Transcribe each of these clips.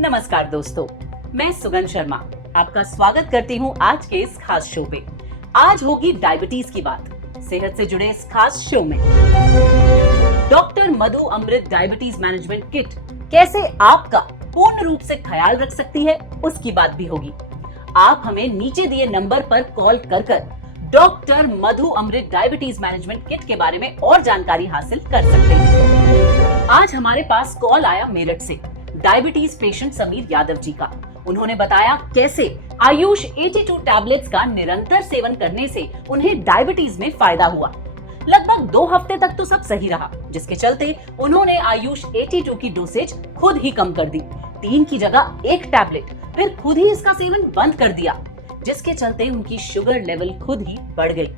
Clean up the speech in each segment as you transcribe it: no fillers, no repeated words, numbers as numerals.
नमस्कार दोस्तों, मैं सुगंध शर्मा आपका स्वागत करती हूँ आज के इस खास शो पे। आज होगी डायबिटीज की बात। सेहत से जुड़े इस खास शो में डॉक्टर मधु अमृत डायबिटीज मैनेजमेंट किट कैसे आपका पूर्ण रूप से ख्याल रख सकती है, उसकी बात भी होगी। आप हमें नीचे दिए नंबर पर कॉल कर डॉक्टर मधु अमृत डायबिटीज मैनेजमेंट किट के बारे में और जानकारी हासिल कर सकते हैं। आज हमारे पास कॉल आया मेरठ से डायबिटीज पेशेंट समीर यादव जी का। उन्होंने बताया कैसे आयुष 82 टैबलेट्स का निरंतर सेवन करने से उन्हें डायबिटीज में फायदा हुआ। लगभग 2 हफ्ते तक तो सब सही रहा, जिसके चलते उन्होंने आयुष 82 की डोसेज खुद ही कम कर दी। 3 की जगह 1 टैबलेट, फिर खुद ही इसका सेवन बंद कर दिया, जिसके चलते उनकी शुगर लेवल खुद ही बढ़ गई।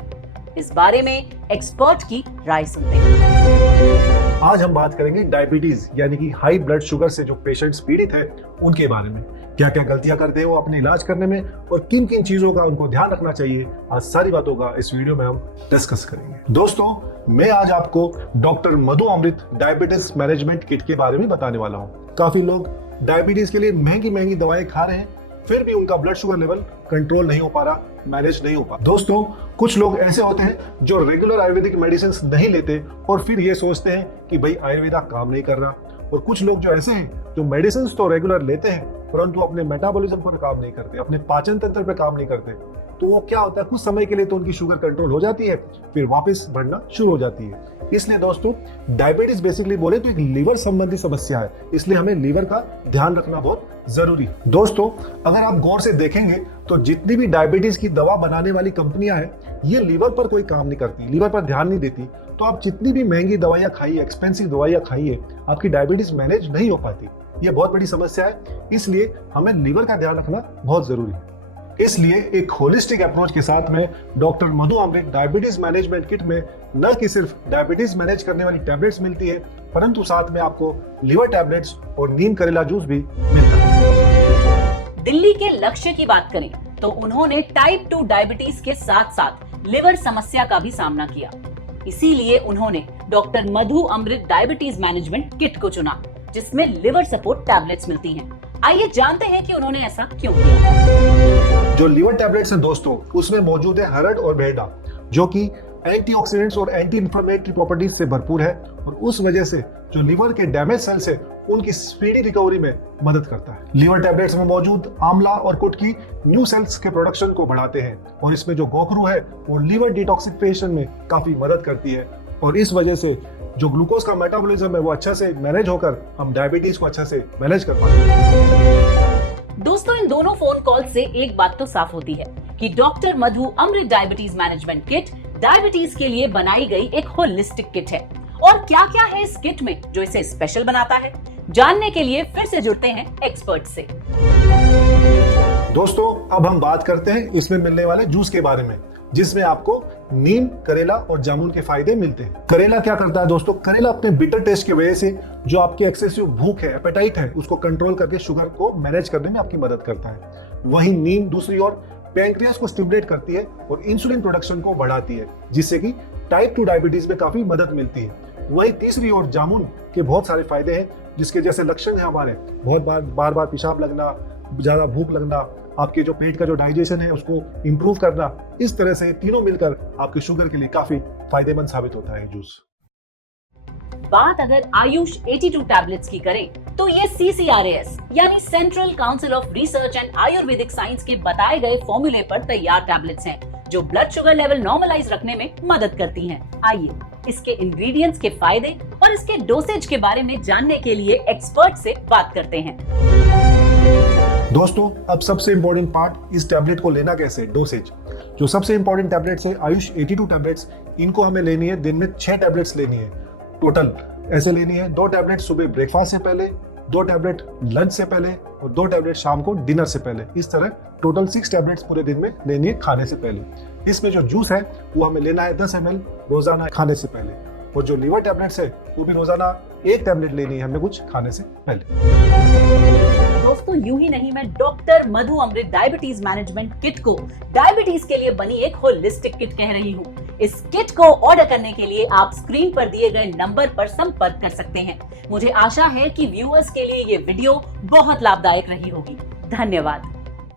इस बारे में एक्सपर्ट की राय सुनते हैं। आज हम बात करेंगे डायबिटीज यानी कि हाई ब्लड शुगर से जो पेशेंट्स पीड़ित है उनके बारे में। क्या क्या गलतियां करते हैं वो अपने इलाज करने में और किन किन चीजों का उनको ध्यान रखना चाहिए, आज सारी बातों का इस वीडियो में हम डिस्कस करेंगे। दोस्तों, मैं आज आपको डॉक्टर मधु अमृत डायबिटीज मैनेजमेंट किट के बारे में बताने वाला हूँ। काफी लोग डायबिटीज के लिए महंगी दवाएं खा रहे हैं, फिर भी उनका ब्लड शुगर लेवल कंट्रोल नहीं हो पा रहा, मैनेज नहीं हो पा। दोस्तों, कुछ लोग ऐसे होते हैं जो रेगुलर आयुर्वेदिक मेडिसिन नहीं लेते और फिर ये सोचते हैं कि भाई आयुर्वेदा काम नहीं कर रहा। और कुछ लोग जो ऐसे हैं जो मेडिसिन तो रेगुलर लेते हैं परंतु अपने मेटाबॉलिज्म पर काम नहीं करते, अपने पाचन तंत्र पर काम नहीं करते। तो वो क्या होता है, कुछ समय के लिए तो उनकी शुगर कंट्रोल हो जाती है, फिर वापस बढ़ना शुरू हो जाती है। इसलिए दोस्तों, डायबिटीज बेसिकली बोले तो एक लीवर संबंधी समस्या है, इसलिए हमें लीवर का ध्यान रखना बहुत जरूरी है। दोस्तों, अगर आप गौर से देखेंगे तो जितनी भी डायबिटीज की दवा बनाने वाली कंपनियां हैं, ये लीवर पर कोई काम नहीं करती, लीवर पर ध्यान नहीं देती। तो आप जितनी भी महंगी दवाइयां खाइए, एक्सपेंसिव दवाइयां खाइए, आपकी डायबिटीज मैनेज नहीं हो पाती। ये बहुत बड़ी समस्या है, इसलिए हमें लीवर का ध्यान रखना बहुत जरूरी है। इसलिए एक होलिस्टिक अप्रोच के साथ में डॉक्टर मधु अमृत डायबिटीज मैनेजमेंट किट में न कि सिर्फ डायबिटीज मैनेज करने वाली टैबलेट्स मिलती है, परंतु साथ में आपको लीवर टैबलेट्स और नीम करेला जूस भी मिलता है। दिल्ली के लक्ष्य की बात करें तो उन्होंने टाइप 2 डायबिटीज के साथ साथ लिवर समस्या का भी सामना किया। इसीलिए उन्होंने डॉक्टर मधु अमृत डायबिटीज मैनेजमेंट किट को चुना, जिसमें लिवर सपोर्ट टैबलेट्स मिलती हैं। आइए जानते हैं कि उन्होंने ऐसा क्यों किया। जो लीवर टैबलेट्स हैं दोस्तों, उसमें मौजूद है हरड़ और बेहड़ा, जो कि एंटीऑक्सीडेंट्स और एंटी इंफ्लेमेटरी प्रॉपर्टीज से भरपूर है और उस वजह से जो लीवर के डैमेज सेल्स है उनकी स्पीडी रिकवरी में मदद करता है। लीवर टैबलेट्स में मौजूद आंवला और कुट की न्यू सेल्स के प्रोडक्शन को बढ़ाते हैं और इसमें जो गोखरू है वो लीवर डिटॉक्सिफिकेशन में काफी मदद करती है और इस वजह से जो ग्लूकोज का मेटाबॉलिज्म है वो अच्छा से मैनेज होकर हम डायबिटीज को अच्छा से मैनेज कर पाते हैं। दोस्तों, इन दोनों फोन कॉल से एक बात तो साफ होती है कि डॉक्टर मधु अमृत डायबिटीज मैनेजमेंट किट डायबिटीज के लिए बनाई गई एक होलिस्टिक किट है। और क्या क्या है इस किट में जो इसे स्पेशल बनाता है, जानने के लिए फिर से जुड़ते हैं एक्सपर्ट से। दोस्तों, अब हम बात करते हैं इसमें मिलने वाले जूस के बारे में, जिसमें आपको नीम, करेला और जामुन के फायदे मिलते हैं। करेला क्या करता है दोस्तों, करेला अपने बिटर टेस्ट की वजह से जो आपकी एक्सेसिव भूख है, एपेटाइट है, उसको कंट्रोल करके शुगर को मैनेज करने में आपकी मदद करता है। वहीं नीम दूसरी ओर पैंक्रियास को स्टिमुलेट करती है और इंसुलिन प्रोडक्शन को बढ़ाती है, जिससे कि टाइप 2 डायबिटीज में काफी मदद मिलती है। वहीं तीसरी ओर जामुन के बहुत सारे फायदे हैं, जिसके जैसे लक्षण है हमारे बहुत बार पेशाब लगना, ज्यादा भूख लगना, आपके जो पेट का जो डाइजेशन है उसको इंप्रूव करना, इस तरह से तीनों मिलकर आपके शुगर के लिए काफी फायदेमंद साबित होता है जूस। बात अगर आयुष 82 टैबलेट्स की करें तो ये CCRAS यानी central council of research and Ayurvedic science के बताए गए फॉर्मूले पर तैयार टैबलेट्स हैं, जो ब्लड शुगर लेवल नॉर्मलाइज रखने में मदद करती हैं। आइए इसके इंग्रेडिएंट्स के फायदे और इसके डोसेज के बारे में जानने के लिए एक्सपर्ट से बात करते हैं। दोस्तों, अब सबसे इंपॉर्टेंट पार्ट, इस टैबलेट को लेना कैसे, डोसेज। जो सबसे इंपॉर्टेंट टैबलेट्स है आयुष 82 टैबलेट्स, इनको हमें लेनी है दिन में 6 टैबलेट्स लेनी है टोटल। ऐसे लेनी है 2 टैबलेट सुबह ब्रेकफास्ट से पहले, 2 टैबलेट लंच से पहले और 2 टैबलेट शाम को डिनर से पहले। इस तरह टोटल 6 टैबलेट्स पूरे दिन में लेनी है खाने से पहले। इसमें जो जूस है वो हमें लेना है 10 ml रोजाना खाने से पहले, और जो लीवर टैबलेट्स है वो भी रोजाना 1 टैबलेट लेनी है हमें कुछ खाने से पहले। दोस्तों, यूं ही नहीं, मैं डॉक्टर मधु अमृत डायबिटीज मैनेजमेंट किट को डायबिटीज के लिए बनी एक होलिस्टिक किट कह रही हूँ। इस किट को ऑर्डर करने के लिए आप स्क्रीन पर दिए गए नंबर पर संपर्क कर सकते हैं। मुझे आशा है कि व्यूअर्स के लिए ये वीडियो बहुत लाभदायक रही होगी। धन्यवाद।